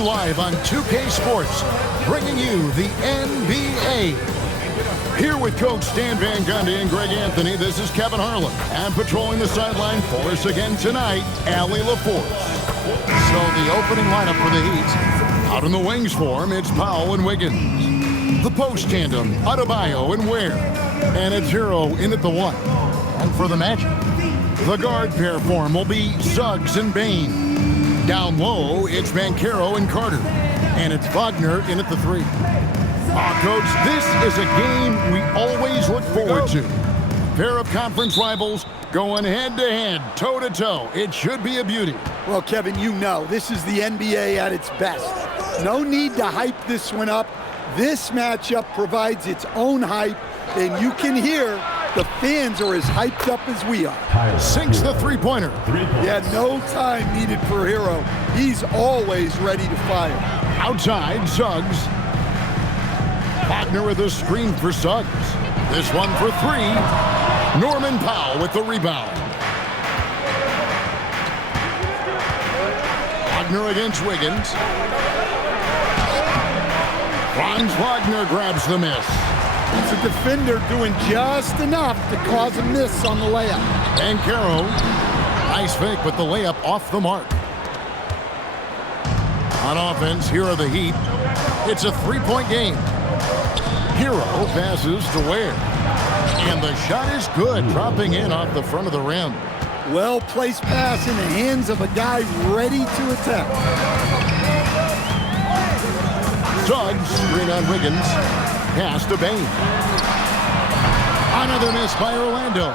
you live on 2K Sports, bringing you the NBA. Here with Coach Stan Van Gundy and Greg Anthony, this is Kevin Harlan. And patrolling the sideline for us again tonight, Allie LaForce. So the opening lineup for the Heat. Out in the wings form, it's Powell and Wiggins. The post tandem, Adebayo and Ware. And it's Hero in at the 1. And for the Magic, the guard pair form will be Suggs and Bane. Down low, it's Banchero and Carter. And it's Wagner in at the 3. Coach, this is a game we always look forward to. A pair of conference rivals going head-to-head, toe-to-toe. It should be a beauty. Well, Kevin, you know, this is the NBA at its best. No need to hype this one up. This matchup provides its own hype, and you can hear the fans are as hyped up as we are. Sinks the three-pointer. Yeah, no time needed for Hero. He's always ready to fire. Outside, Suggs. Wagner with a screen for Suggs. This one for 3. Norman Powell with the rebound. Wagner against Wiggins. Franz Wagner grabs the miss. It's a defender doing just enough to cause a miss on the layup. Banchero. Nice fake, but the layup off the mark. On offense, here are the Heat. It's a 3-point game. Hero passes to Ware. And the shot is good, dropping in off the front of the rim. Well-placed pass in the hands of a guy ready to attack. Suggs, screen on Wiggins. Pass to Bane. Another miss by Orlando.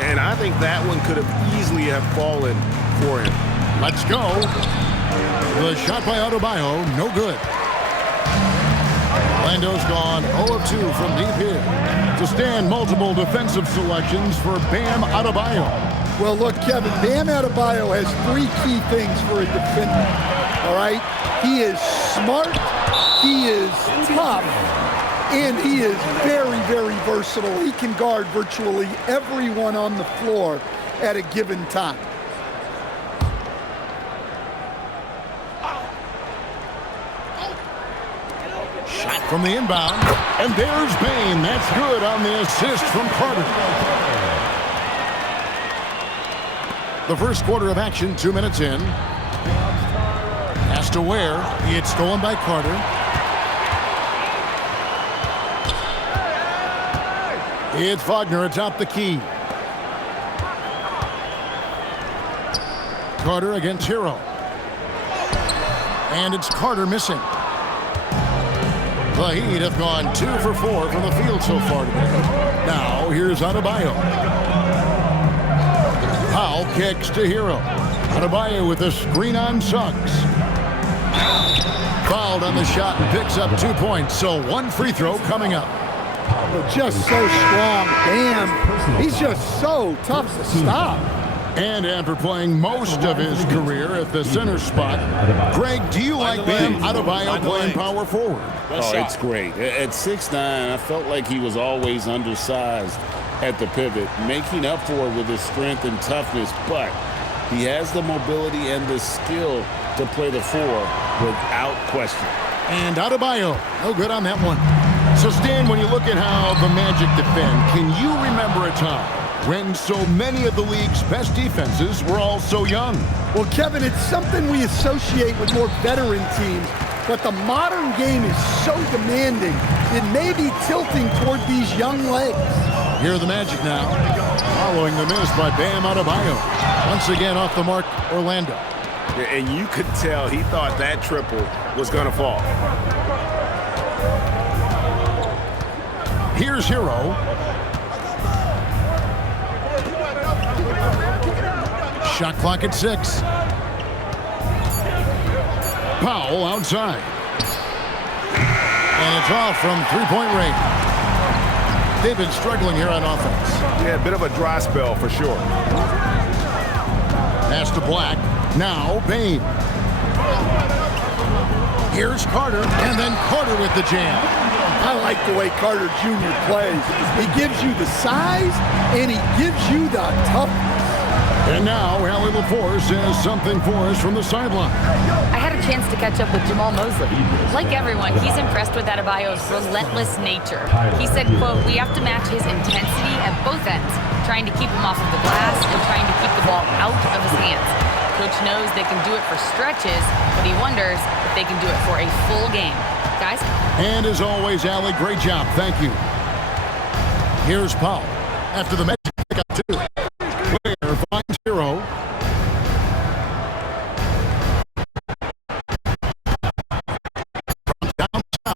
And I think that one could have easily have fallen for him. Let's go. The shot by Adebayo, no good. Orlando's gone 0 of 2 from deep here. To stand multiple defensive selections for Bam Adebayo. Well, look, Kevin, Bam Adebayo has 3 key things for a defender, all right? He is smart, he is tough, and he is very, very versatile. He can guard virtually everyone on the floor at a given time. Shot from the inbound, and there's Bane. That's good on the assist from Carter. The first quarter of action, 2 minutes in. Pass to Ware. It's stolen by Carter. It's Wagner atop the key. Carter against Hero. And it's Carter missing. The Heat have gone 2 for 4 from the field so far today. Now, here's Adebayo. Powell kicks to Hero. Adebayo with a screen on Suggs. Fouled on the shot and picks up 2 points, so 1 free throw coming up. Just so strong. Bam. He's just so tough to stop. And after playing most of his career at the center spot, Greg, do you like Bam Adebayo playing power forward? Oh, it's great. At 6'9", I felt like he was always undersized at the pivot, making up for it with his strength and toughness, but he has the mobility and the skill to play the 4 without question. And Adebayo, no good on that one. So, Stan, when you look at how the Magic defend, can you remember a time when so many of the league's best defenses were all so young? Well, Kevin, it's something we associate with more veteran teams, but the modern game is so demanding, it may be tilting toward these young legs. Here are the Magic now, following the miss by Bam Adebayo. Once again off the mark, Orlando. And you could tell he thought that triple was going to fall. Here's Hero. Shot clock at 6. Powell outside. And it's off from three-point range. They've been struggling here on offense. Yeah, a bit of a dry spell for sure. Pass to Black. Now Bane. Here's Carter, and then Carter with the jam. I like the way Carter Jr. plays. He gives you the size, and he gives you the toughness. And now, Allie LaForce says something for us from the sideline. I had a chance to catch up with Jamal Mosley. Like everyone, he's impressed with Adebayo's relentless nature. He said, quote, "We have to match his intensity at both ends, trying to keep him off of the glass and trying to keep the ball out of his hands. Coach knows they can do it for stretches, but he wonders if they can do it for a full game." Guys? And as always, Allie, great job. Thank you. Here's Powell. After the Magic pick up 2. Ware finds Hero. From downtown.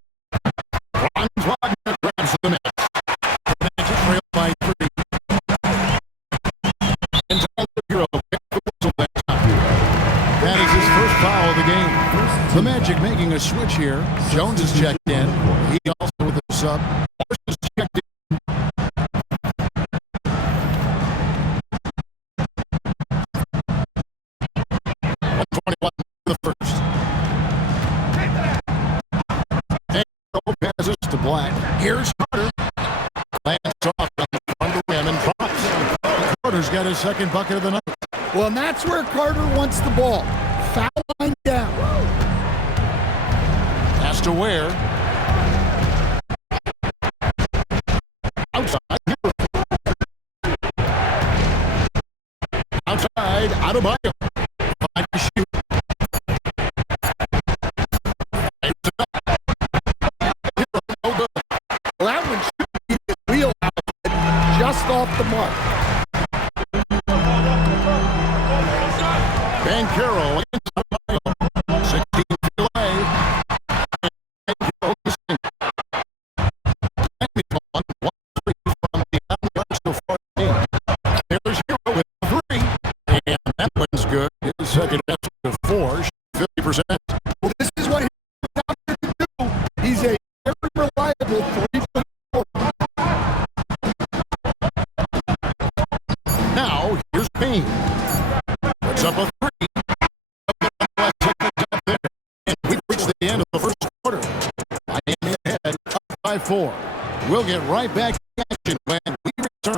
Franz Wagner grabs the miss. The Magic trail by 3. And Tyler Hero gets the whistle that time. That is his first foul of the game. The Magic making a switch here. Jones is checked in. He also with a sub. Morris is checked in. The first. And passes to Black. Here's Carter. Lands off on the front of the rim and drops. Carter's got his second bucket of the night. Well, and that's where Carter wants the ball. Foul line down. Pass to Ware. Outside. Outside. Adebayo. Five to shoot. Well, that one should be the wheelhouse, just off the mark. Banchero and Adebayo. 16 feet away. Banchero missing. One three from the outside so far. There's Hero with 3. And that one's good. His second best of 4. 50%. Well, this is what he's out there to do. He's a very reliable three-point scorer. Now, here's Payne. Puts up a 3. And we've reached the end of the first quarter. Miami ahead, up by 4. We'll get right back to action when we return.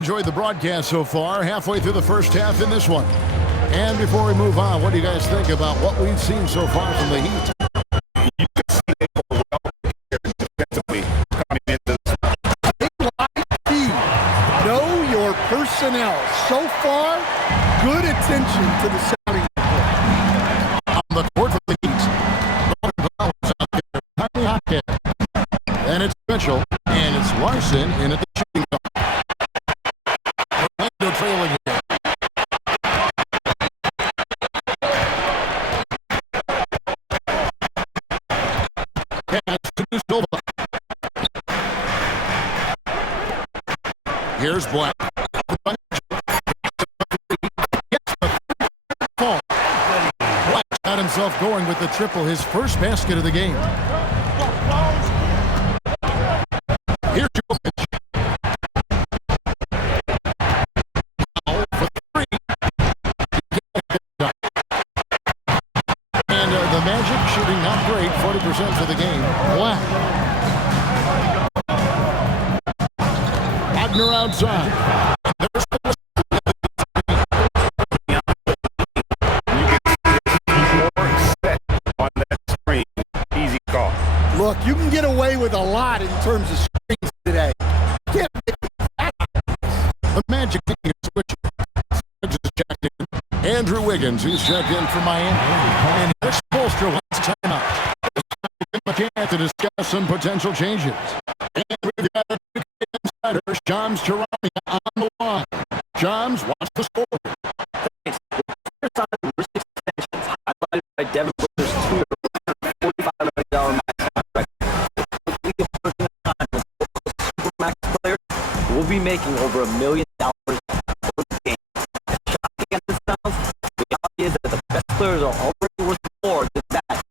Enjoyed the broadcast so far, halfway through the first half in this one. And before we move on, what do you guys think about what we've seen so far from the Heat? You can see they were well prepared defensively coming into this. Know your personnel. So far, good attention to the scouting report. On the court for the Heat, Norman Powell is out there, Tiny Hawkhead. Then it's Mitchell, and it's Larson in at the shooting guard. Orlando trailing here. Pass to Silva. Here's Black. Black got himself going with the triple, his first basket of the game. Here's Jokic. Foul for 3. And the Magic shooting not great, 40% for the game. Black. Wagner outside. There's the Look, you can get away with a lot in terms of screens today. Can't make that. The Magic making a switch. Suggs is checked in. Andrew Wiggins, he's checked in for Miami. And Eric Spoelstra last time out. McCann to discuss some potential changes. And we've got a insider, Shams Charania, on the line. Shams, what's the score? Highlighted by Devin Booker's $245 million max contract. Max player will be making over $1 million per game. Shocking as it sounds, the reality is that the best players are already worth more than that.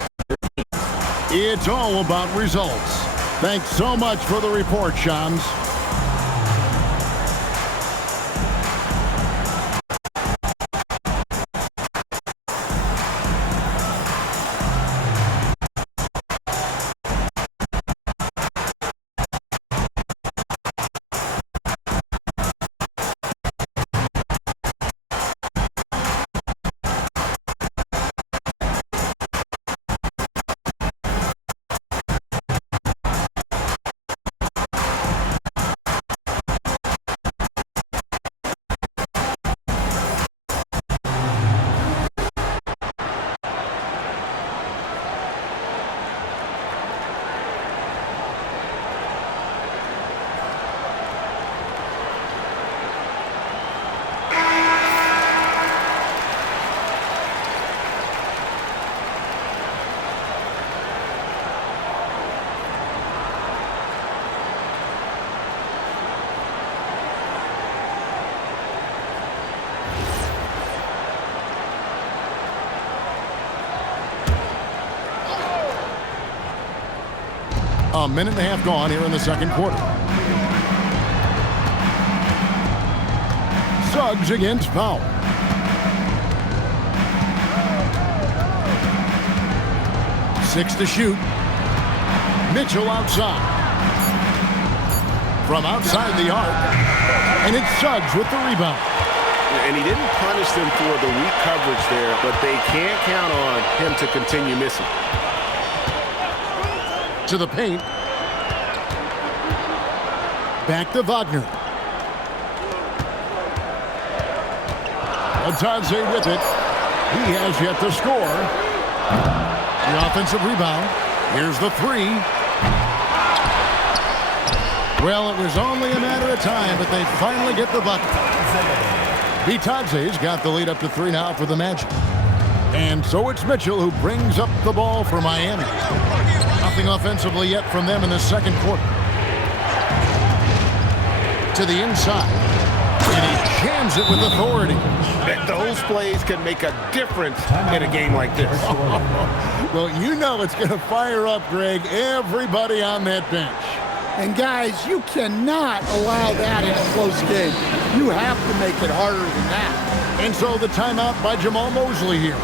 It's all about results. Thanks so much for the report, Shams. A minute and a half gone here in the second quarter. Suggs against Powell. Six to shoot. Mitchell outside. From outside the arc. And it's Suggs with the rebound. And he didn't punish them for the weak coverage there, but they can't count on him to continue missing. To the paint. Back to Wagner. Otadze with it. He has yet to score. The offensive rebound. Here's the three. Well, it was only a matter of time, but they finally get the bucket. Bitadze's got the lead up to 3 now for the Magic. And so it's Mitchell who brings up the ball for Miami. Nothing offensively yet from them in the second quarter. To the inside. And he jams it with authority. Those plays can make a difference in a game like this. Well, you know it's going to fire up, Greg, everybody on that bench. And guys, you cannot allow that in a close game. You have to make it harder than that. And so the timeout by Jamal Mosley here.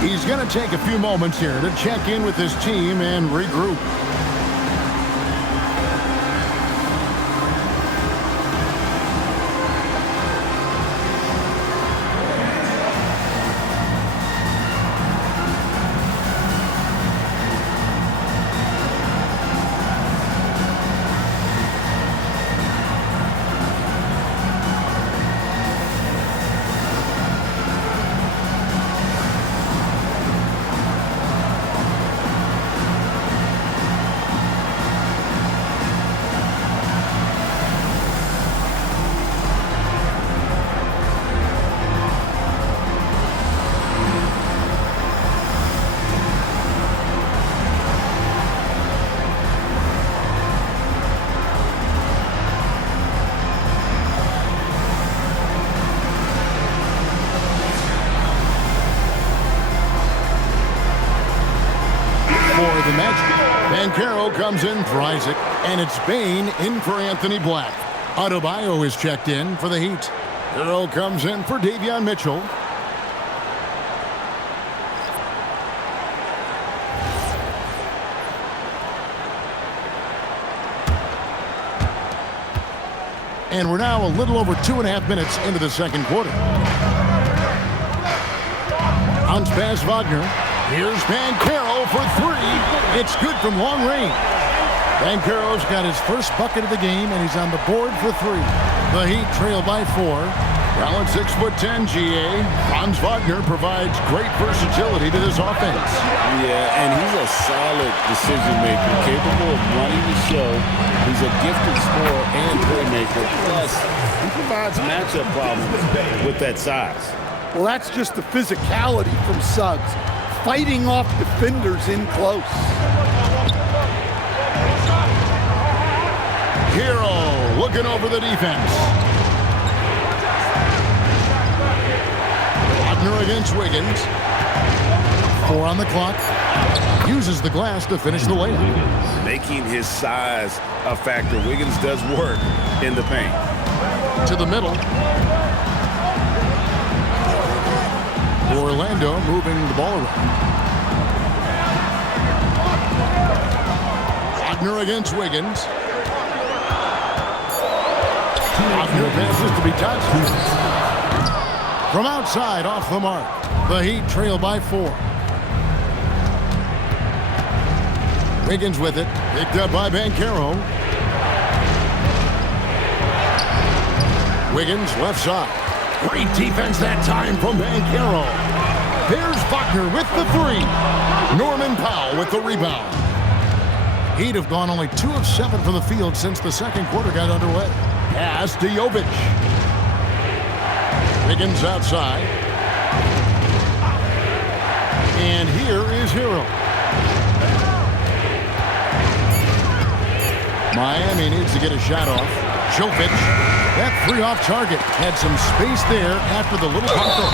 He's going to take a few moments here to check in with his team and regroup. The Magic. Banchero comes in for Isaac, and it's Bane in for Anthony Black. Adebayo is checked in for the Heat. Hero comes in for Davion Mitchell. And we're now a little over 2.5 minutes into the second quarter. Bounce pass Wagner. Here's Banchero for three. It's good from long range. Banchero's got his first bucket of the game, and he's on the board for three. The Heat trail by 4. Well, at 6'10", GA, Franz Wagner provides great versatility to this offense. Yeah, and he's a solid decision maker, capable of running the show. He's a gifted scorer and playmaker. Plus, he provides matchup problems with that size. Well, that's just the physicality from Suggs, fighting off defenders in close. Hero looking over the defense. Wagner against Wiggins. 4 on the clock. Uses the glass to finish the layup. Making his size a factor. Wiggins does work in the paint. To the middle. Orlando moving the ball around. Wagner against Wiggins. Wagner passes to Bitadze. From outside, off the mark. The Heat trail by 4. Wiggins with it. Picked up by Banchero. Wiggins left side. Great defense that time from Banchero. There's Wagner with the 3. Norman Powell with the rebound. Heat have gone only 2 of 7 from the field since the second quarter got underway. Pass to Jovic. Wiggins outside. And here is Hero. Miami needs to get a shot off. Jovic. That three off target. Had some space there after the little bumper.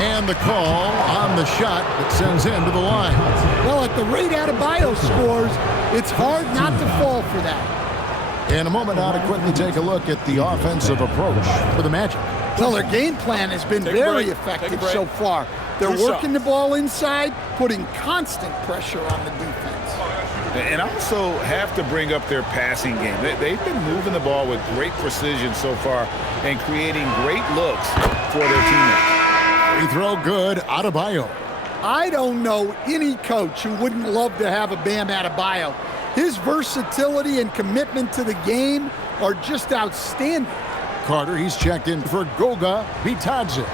And the call on the shot that sends him to the line. Well, at the rate Adebayo scores, it's hard not to fall for that. In a moment now to quickly take a look at the offensive approach for the Magic. Well, their game plan has been very effective so far. They're working the ball inside, putting constant pressure on the defense. And also have to bring up their passing game. They've been moving the ball with great precision so far and creating great looks for their teammates. Free throw good, Adebayo. I don't know any coach who wouldn't love to have a Bam Adebayo. His versatility and commitment to the game are just outstanding. Carter, he's checked in for Goga Bitadze.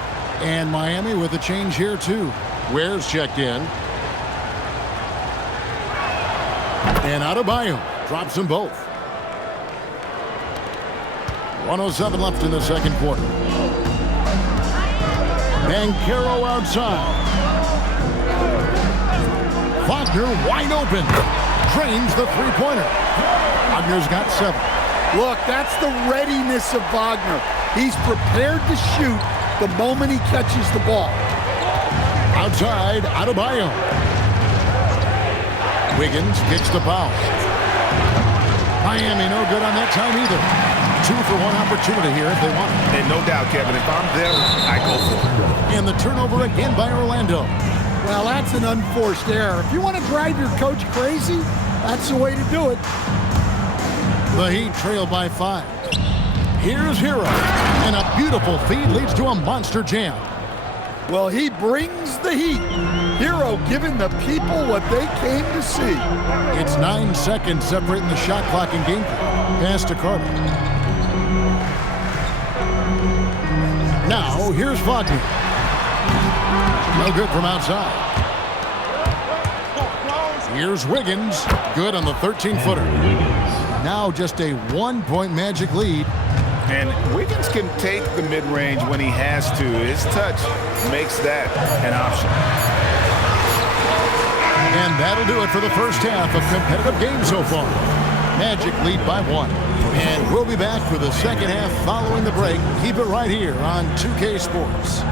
And Miami with a change here, too. Ware's checked in. And Adebayo drops them both. 1:07 left in the second quarter. Banchero outside. Wagner wide open. Drains the three-pointer. Wagner's got 7. Look, that's the readiness of Wagner. He's prepared to shoot the moment he catches the ball. Outside, Adebayo. Wiggins kicks the foul. Miami no good on that time either. 2-for-1 opportunity here if they want it. And no doubt, Kevin, if I'm them, I go for it. And the turnover again by Orlando. Well, that's an unforced error. If you want to drive your coach crazy, that's the way to do it. The Heat trail by 5. Here's Hero. And a beautiful feed leads to a monster jam. Well, he brings the heat. Hero giving the people what they came to see. It's 9 seconds separating the shot clock and game clock. Pass to Carter. Now, here's Wagner. No good from outside. Here's Wiggins. Good on the 13-footer. Now just a 1-point Magic lead. And Wiggins can take the mid-range when he has to. His touch makes that an option. And that'll do it for the first half of competitive games so far. Magic lead by 1. And we'll be back for the second half following the break. Keep it right here on 2K Sports.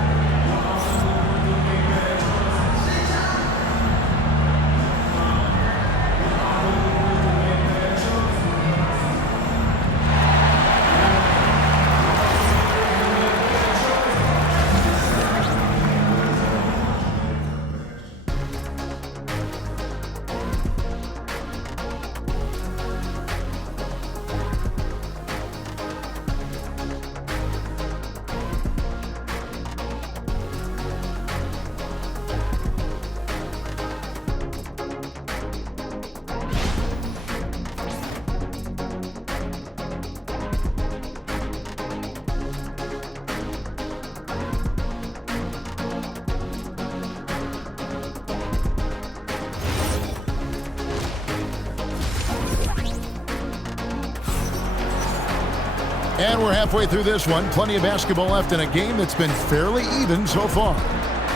And we're halfway through this one. Plenty of basketball left in a game that's been fairly even so far.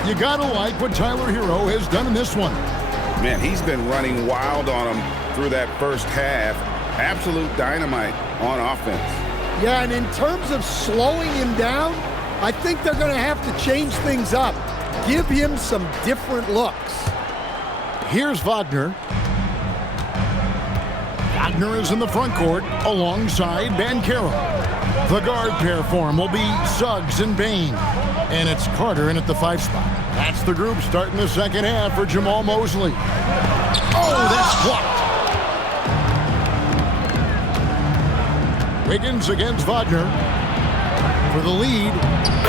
You gotta like what Tyler Hero has done in this one. Man, he's been running wild on him through that first half. Absolute dynamite on offense. Yeah, and in terms of slowing him down, I think they're going to have to change things up. Give him some different looks. Here's Wagner. Wagner is in the front court alongside Banchero. The guard pair for him will be Suggs and Bane. And it's Carter in at the 5 spot. That's the group starting the second half for Jamal Mosley. Oh, that's blocked. Wiggins against Wagner for the lead.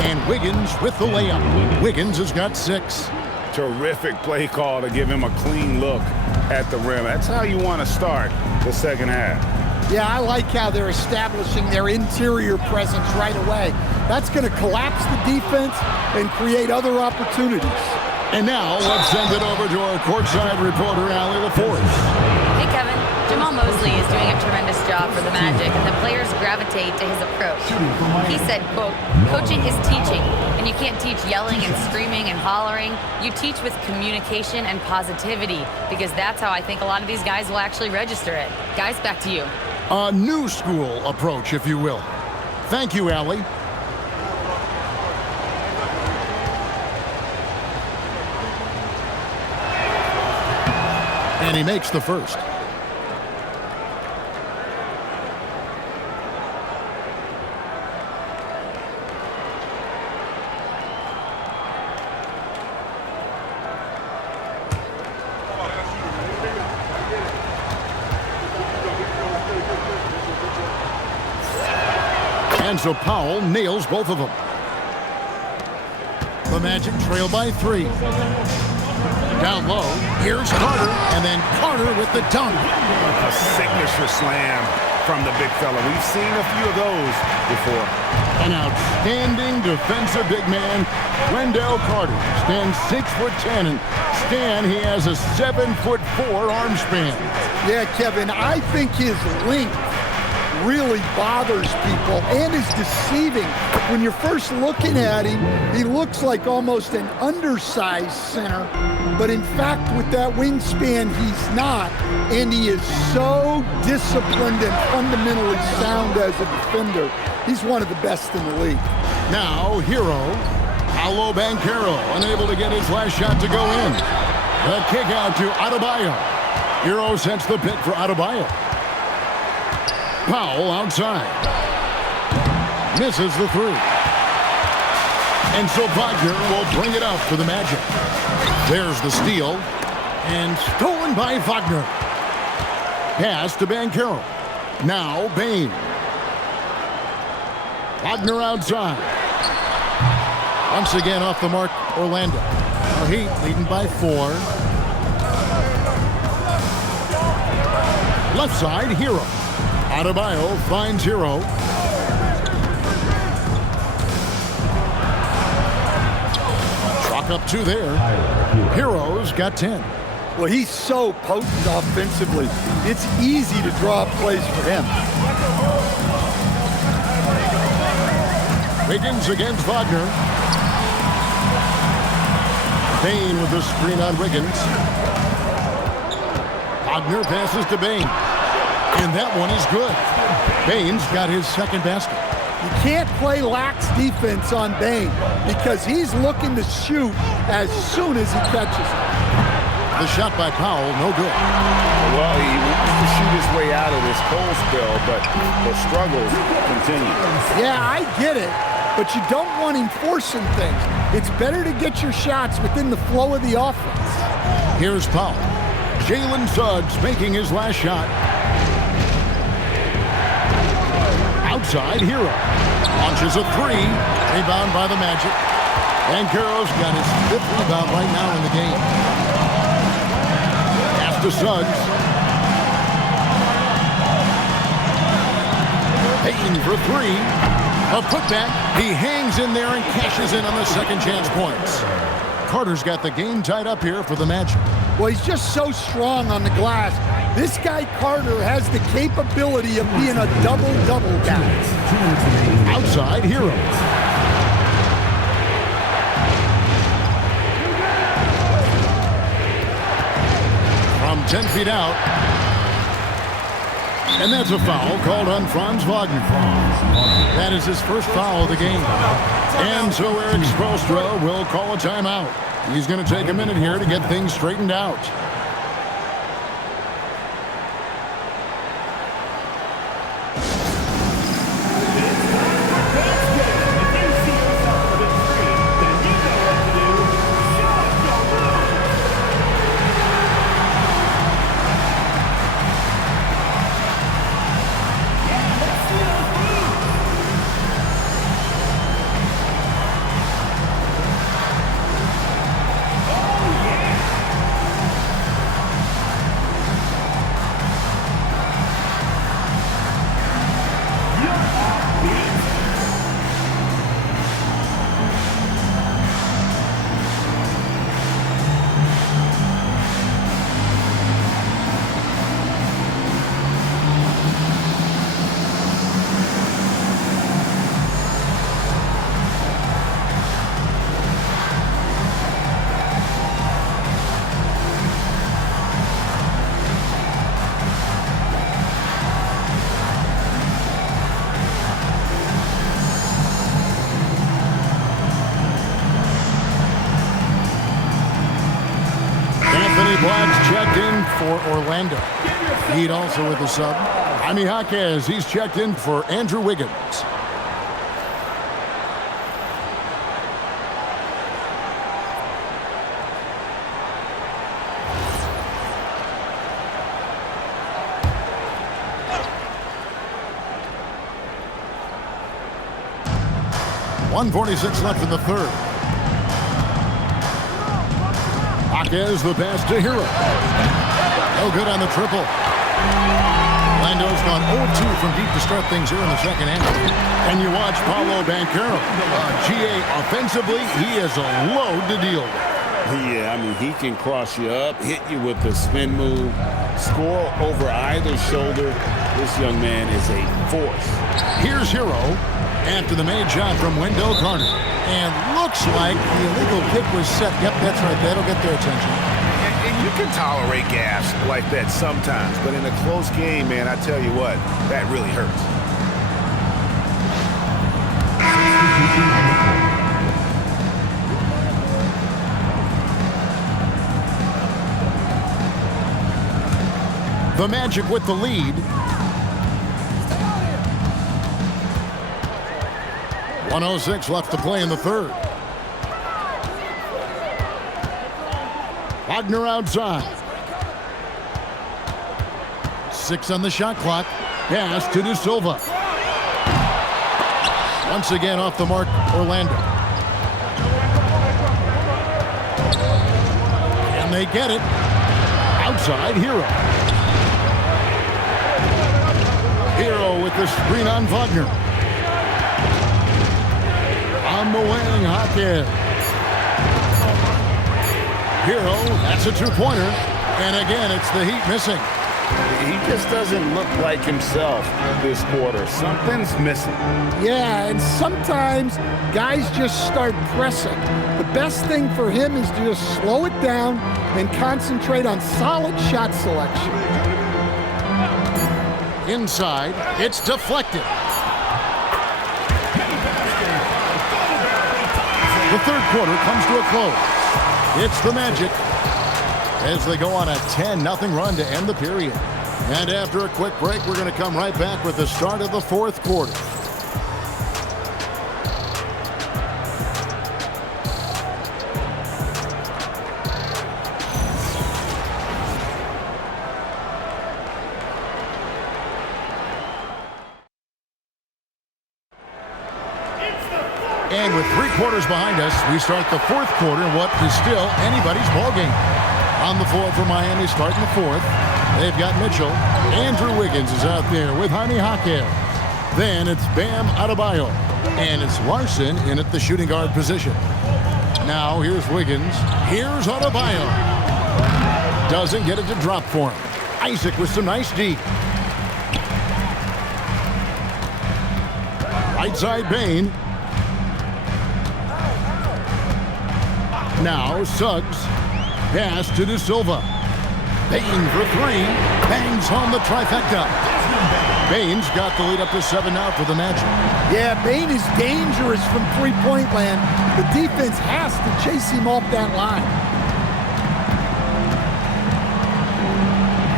And Wiggins with the layup. Wiggins has got 6. Terrific play call to give him a clean look at the rim. That's how you want to start the second half. Yeah, I like how they're establishing their interior presence right away. That's going to collapse the defense and create other opportunities. And now let's send it over to our courtside reporter, Allie LaForce. Hey, Kevin. Jamal Mosley is doing a tremendous job for the Magic, and the players gravitate to his approach. He said, quote, "Coaching is teaching, and you can't teach yelling and screaming and hollering. You teach with communication and positivity, because that's how I think a lot of these guys will actually register it." Guys, back to you. A new school approach, if you will. Thank you, Allie. And he makes the first. And so Powell nails both of them. The Magic trail by 3. Down low, here's Carter, and then Carter with the dunk. A signature slam from the big fella. We've seen a few of those before. An outstanding defensive big man, Wendell Carter, stands 6'10", and Stan, he has a 7'4" arm span. Yeah, Kevin, I think his length really bothers people and is deceiving. When you're first looking at him, he looks like almost an undersized center, but in fact, with that wingspan, he's not, and he is so disciplined and fundamentally sound as a defender. He's one of the best in the league. Now, Hero, Paolo Banchero, unable to get his last shot to go in. The kick out to Adebayo. Hero sets the pick for Adebayo. Powell outside. Misses the 3. And so Wagner will bring it up for the Magic. There's the steal. And stolen by Wagner. Pass to Banchero. Now Bane. Wagner outside. Once again off the mark, Orlando. Now Heat leading by 4. Left side, Hero. Adebayo finds Hero. Chalk up 2 there. Hero's got 10. Well, he's so potent offensively. It's easy to draw plays for him. Wiggins against Wagner. Bane with the screen on Wiggins. Wagner passes to Bane. And that one is good. Bane's got his second basket. You can't play lax defense on Bane because he's looking to shoot as soon as he catches it. The shot by Powell, no good. Well, he wants to shoot his way out of this cold spell, but the struggles continue. Yeah, I get it, but you don't want him forcing things. It's better to get your shots within the flow of the offense. Here's Powell. Jalen Suggs making his last shot. Outside, Hero. Launches a 3. Rebound by the Magic. Banchero's got his 5th rebound right now in the game. Pass to Suggs. Payton for 3. A putback. He hangs in there and cashes in on the second chance points. Carter's got the game tied up here for the Magic. Well, he's just so strong on the glass. This guy Carter has the capability of being a double-double guy. Outside, Hero. From 10 feet out. And that's a foul called on Franz Wagner. That is his first foul of the game. And so Eric Spoelstra will call a timeout. He's going to take a minute here to get things straightened out. Blatch checked in for Orlando. Heat also with the sub. Jaime Jaquez, he's checked in for Andrew Wiggins. .146 left in the third. Jaquez the pass to Hero. No good on the triple. Orlando's gone 0-2 from deep to start things here in the second half. And you watch Paolo Banchero. GA offensively, he is a load to deal with. Yeah, I mean, he can cross you up, hit you with the spin move, score over either shoulder. This young man is a force. Here's Hero after the made shot from Wendell Carter. And looks like the illegal kick was set. Yep, that's right. That'll get their attention. And you can tolerate gas like that sometimes, but in a close game, man, I tell you what, that really hurts. The Magic with the lead. 1:06 left to play in the third. Wagner outside. 6 on the shot clock. Pass to De Silva. Once again off the mark, Orlando. And they get it. Outside, Hero. Hero with the screen on Wagner. On the wing, Jaquez. Hero, that's a two-pointer. And again, it's the Heat missing. He just doesn't look like himself this quarter. Something's missing. Yeah, and sometimes guys just start pressing. The best thing for him is to just slow it down and concentrate on solid shot selection. Inside, it's deflected. The third quarter comes to a close. It's the Magic as they go on a 10-0 run to end the period. And after a quick break, we're going to come right back with the start of the fourth quarter. And with 3 quarters behind us, we start the fourth quarter in what is still anybody's ballgame. On the floor for Miami starting the fourth, they've got Mitchell. Andrew Wiggins is out there with Jaime Jaquez. Then it's Bam Adebayo. And it's Larson in at the shooting guard position. Now here's Wiggins. Here's Adebayo. Doesn't get it to drop for him. Isaac with some nice D. Right side Bane. Now Suggs. Pass to De Silva. Bane for 3. Bangs home the trifecta. Bane's got the lead up to 7 now for the Magic. Yeah, Bane is dangerous from three-point land. The defense has to chase him off that line.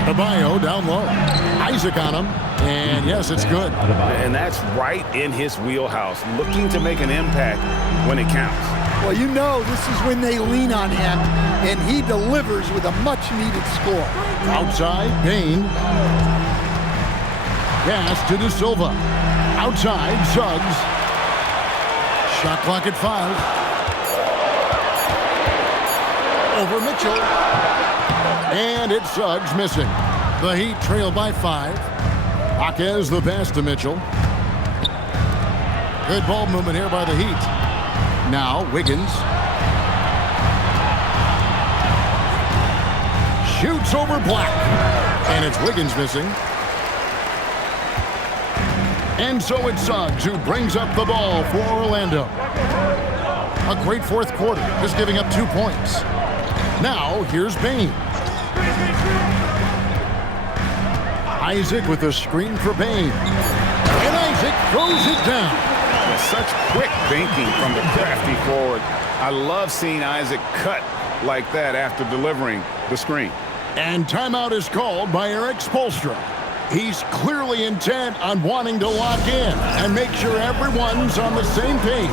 Adebayo down low. Isaac on him. And yes, it's good. And that's right in his wheelhouse, looking to make an impact when it counts. Well, you know this is when they lean on him, and he delivers with a much-needed score. Outside, Bane. Pass to De Silva. Outside, Suggs. Shot clock at 5. Over Mitchell. And it's Suggs missing. The Heat trail by 5. Jaquez the pass to Mitchell. Good ball movement here by the Heat. Now, Wiggins. Shoots over Black. And it's Wiggins missing. And so it's Suggs who brings up the ball for Orlando. A great fourth quarter, just giving up 2 points. Now, here's Bane. Isaac with a screen for Bane. And Isaac throws it down. Such quick thinking from the crafty forward. I love seeing Isaac cut like that after delivering the screen. And timeout is called by Eric Spoelstra. He's clearly intent on wanting to lock in and make sure everyone's on the same page.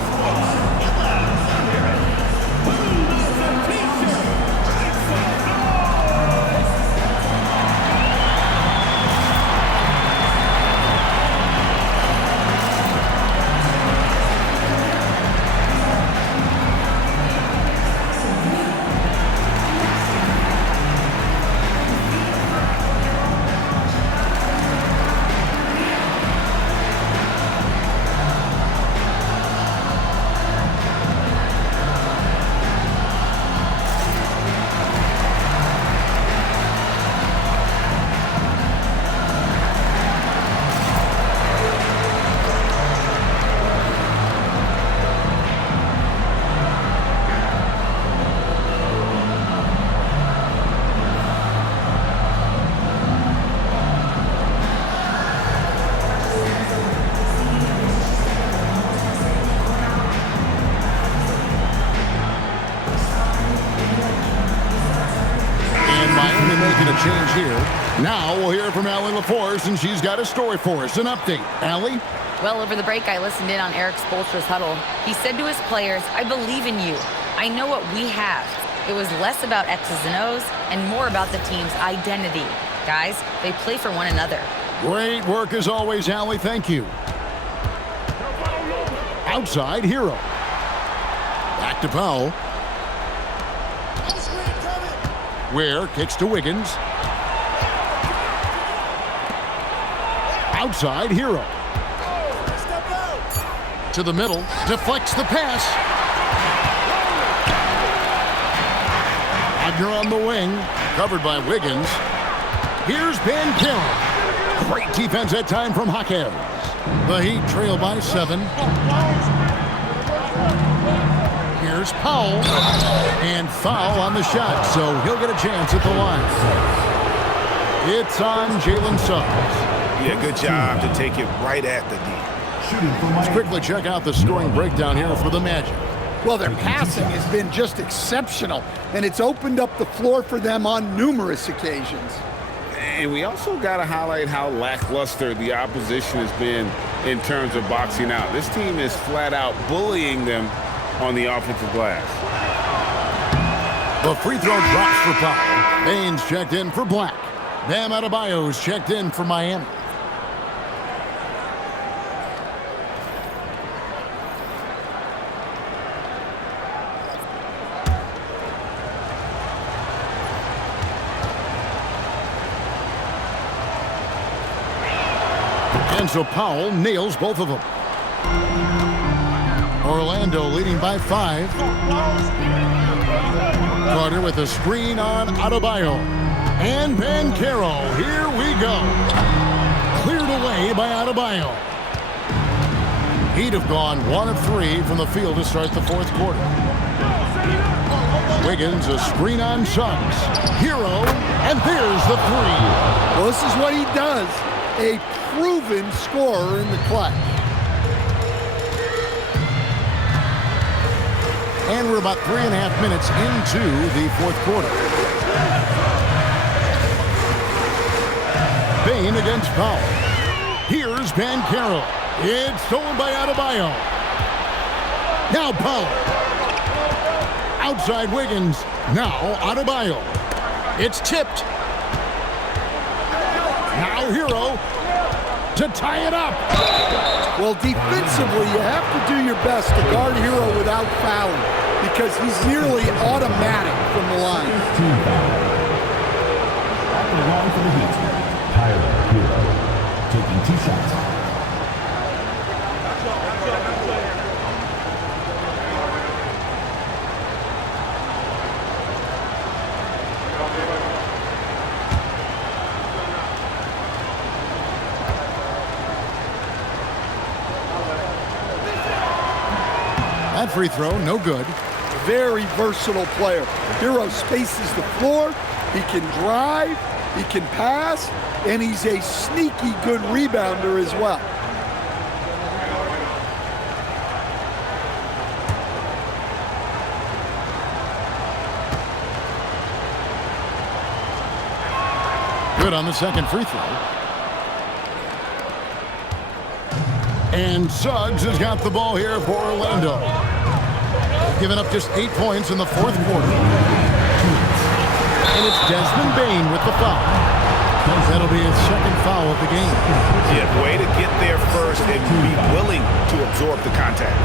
Change here. Now we'll hear from Allie LaForce, and she's got a story for us. An update. Allie? Well, over the break, I listened in on Eric Spoelstra's huddle. He said to his players, I believe in you. I know what we have. It was less about X's and O's and more about the team's identity. Guys, they play for one another. Great work as always, Allie. Thank you. Outside, Hero. Back to Powell. Ware kicks to Wiggins. Outside, Hero. To the middle, deflects the pass. Wagner on the wing, covered by Wiggins. Here's Banchero. Great defense that time from Jaquez. The Heat trail by 7. Here's Powell. And foul on the shot, so he'll get a chance at the line. It's on Jalen Suggs. Yeah, good job to take it right at the D. Let's quickly check out the scoring breakdown here for the Magic. Well, their passing has been just exceptional, and it's opened up the floor for them on numerous occasions. And we also got to highlight how lackluster the opposition has been in terms of boxing out. This team is flat out bullying them on the offensive glass. The free throw drops for Powell. Baines checked in for Black. Bam Adebayo's checked in for Miami. And so Powell nails both of them. Orlando leading by 5. Carter with a screen on Adebayo. And Banchero, here we go. Cleared away by Adebayo. He'd have gone 1 of 3 from the field to start the fourth quarter. Wiggins, a screen on Suggs. Hero, and there's the 3. Well, this is what he does. A proven scorer in the clutch. And we're about 3.5 minutes into the fourth quarter. Bane against Powell. Here's Banchero. It's stolen by Adebayo. Now Powell. Outside Wiggins. Now Adebayo. It's tipped. Now Hero to tie it up. Well, defensively, you have to do your best to guard Hero without fouling because he's nearly automatic from the line. At the line for the Heat, Tyler Hero taking 2 shots. That free throw, no good. Very versatile player. Hero spaces the floor. He can drive. He can pass. And he's a sneaky good rebounder as well. Good on the second free throw. And Suggs has got the ball here for Orlando. Giving up just 8 points in the fourth quarter. And it's Desmond Bane with the foul. That'll be his second foul of the game. Yeah, way to get there first and be willing to absorb the contact.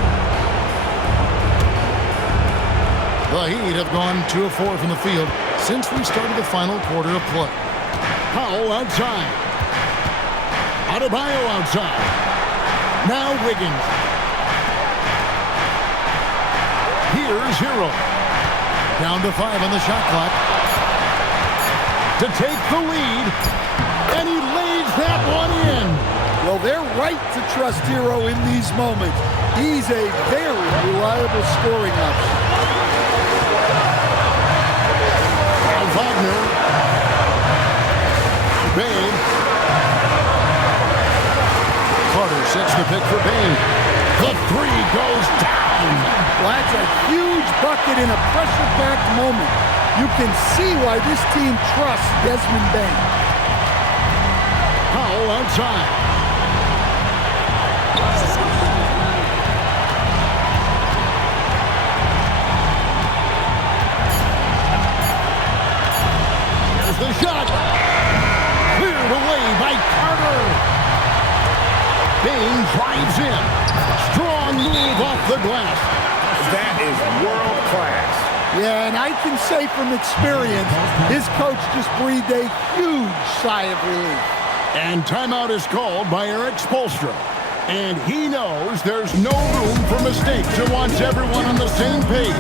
The Heat have gone 2 of 4 from the field since we started the final quarter of play. Powell outside. Adebayo outside. Now Wiggins. Here's Hero. Down to 5 on the shot clock. To take the lead. And he lays that one in. Well, they're right to trust Hero in these moments. He's a very reliable scoring option. Now Wagner. Bane. Carter sets the pick for Bane. The three goes down. Well, that's a huge bucket in a pressure-packed moment. You can see why this team trusts Desmond Bane. Powell outside. Here's the shot. Cleared away by Carter. Bane drives in. Strong move off the glass. That is world class. Yeah, and I can say from experience, his coach just breathed a huge sigh of relief. And timeout is called by Eric Spoelstra. And he knows there's no room for mistakes and wants everyone on the same page.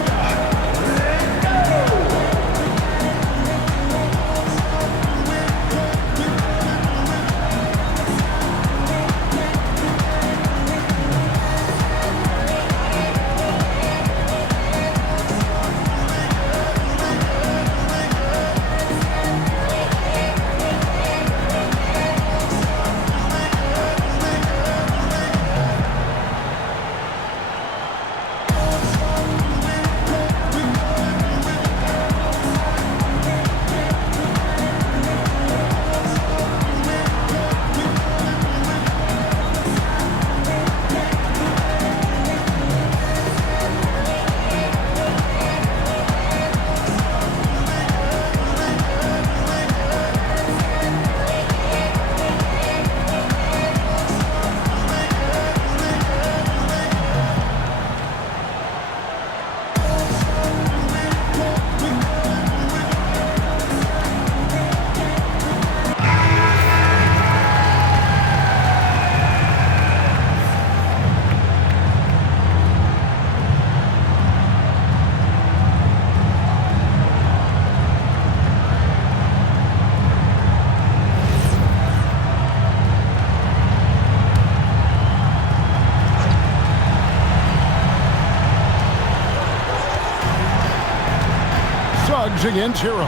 Against Hero.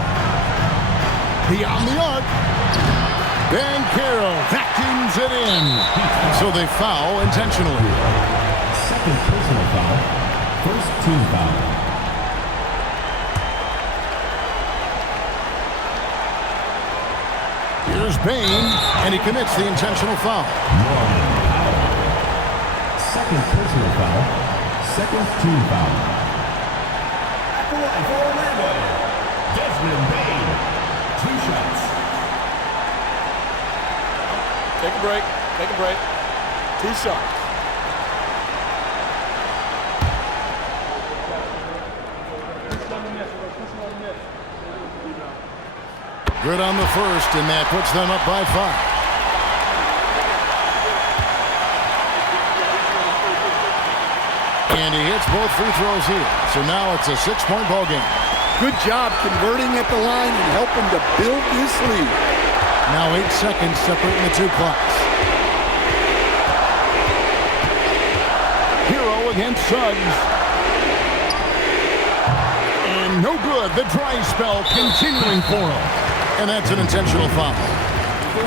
Beyond the arc. Banchero vacuums it in. So they foul intentionally. Second personal foul. First team foul. Here's Bane, and he commits the intentional foul. Second personal foul. Second team foul. At the line for Orlando, Desmond Bane. 2 shots. Take a break. Take a break. 2 shots. Good on the first, and that puts them up by 5. And he hits both free throws here. So now it's a 6-point ball game. Good job converting at the line and helping to build this lead. Now 8 seconds separating the 2 clocks. Hero against Suggs. And no good. The dry spell continuing for him. And that's an intentional foul.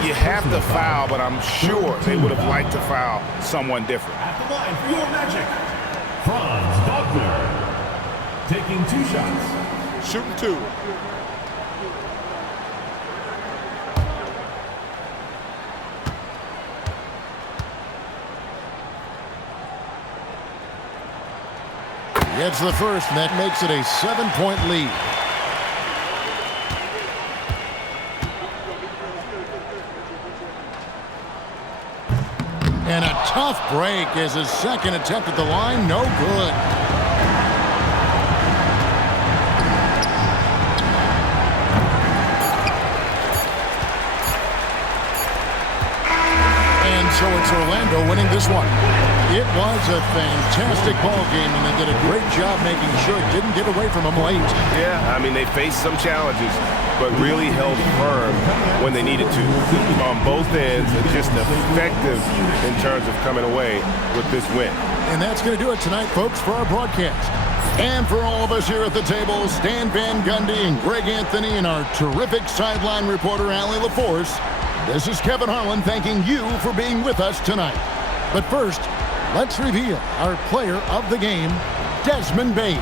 You have to foul, but I'm sure they would have liked to foul someone different. At the line for your Magic, Franz Wagner. Taking 2 shots. Shooting 2. Gets the first, and that makes it a 7-point lead. And a tough break as his second attempt at the line, no good. And so it's Orlando winning this one. It was a fantastic ball game, and they did a great job making sure it didn't get away from them late. Yeah, I mean, they faced some challenges, but really held firm when they needed to on both ends, and just effective in terms of coming away with this win. And that's going to do it tonight, folks, for our broadcast. And for all of us here at the table, Stan Van Gundy and Greg Anthony and our terrific sideline reporter, Allie LaForce, this is Kevin Harlan thanking you for being with us tonight. But first, let's reveal our player of the game, Desmond Bane.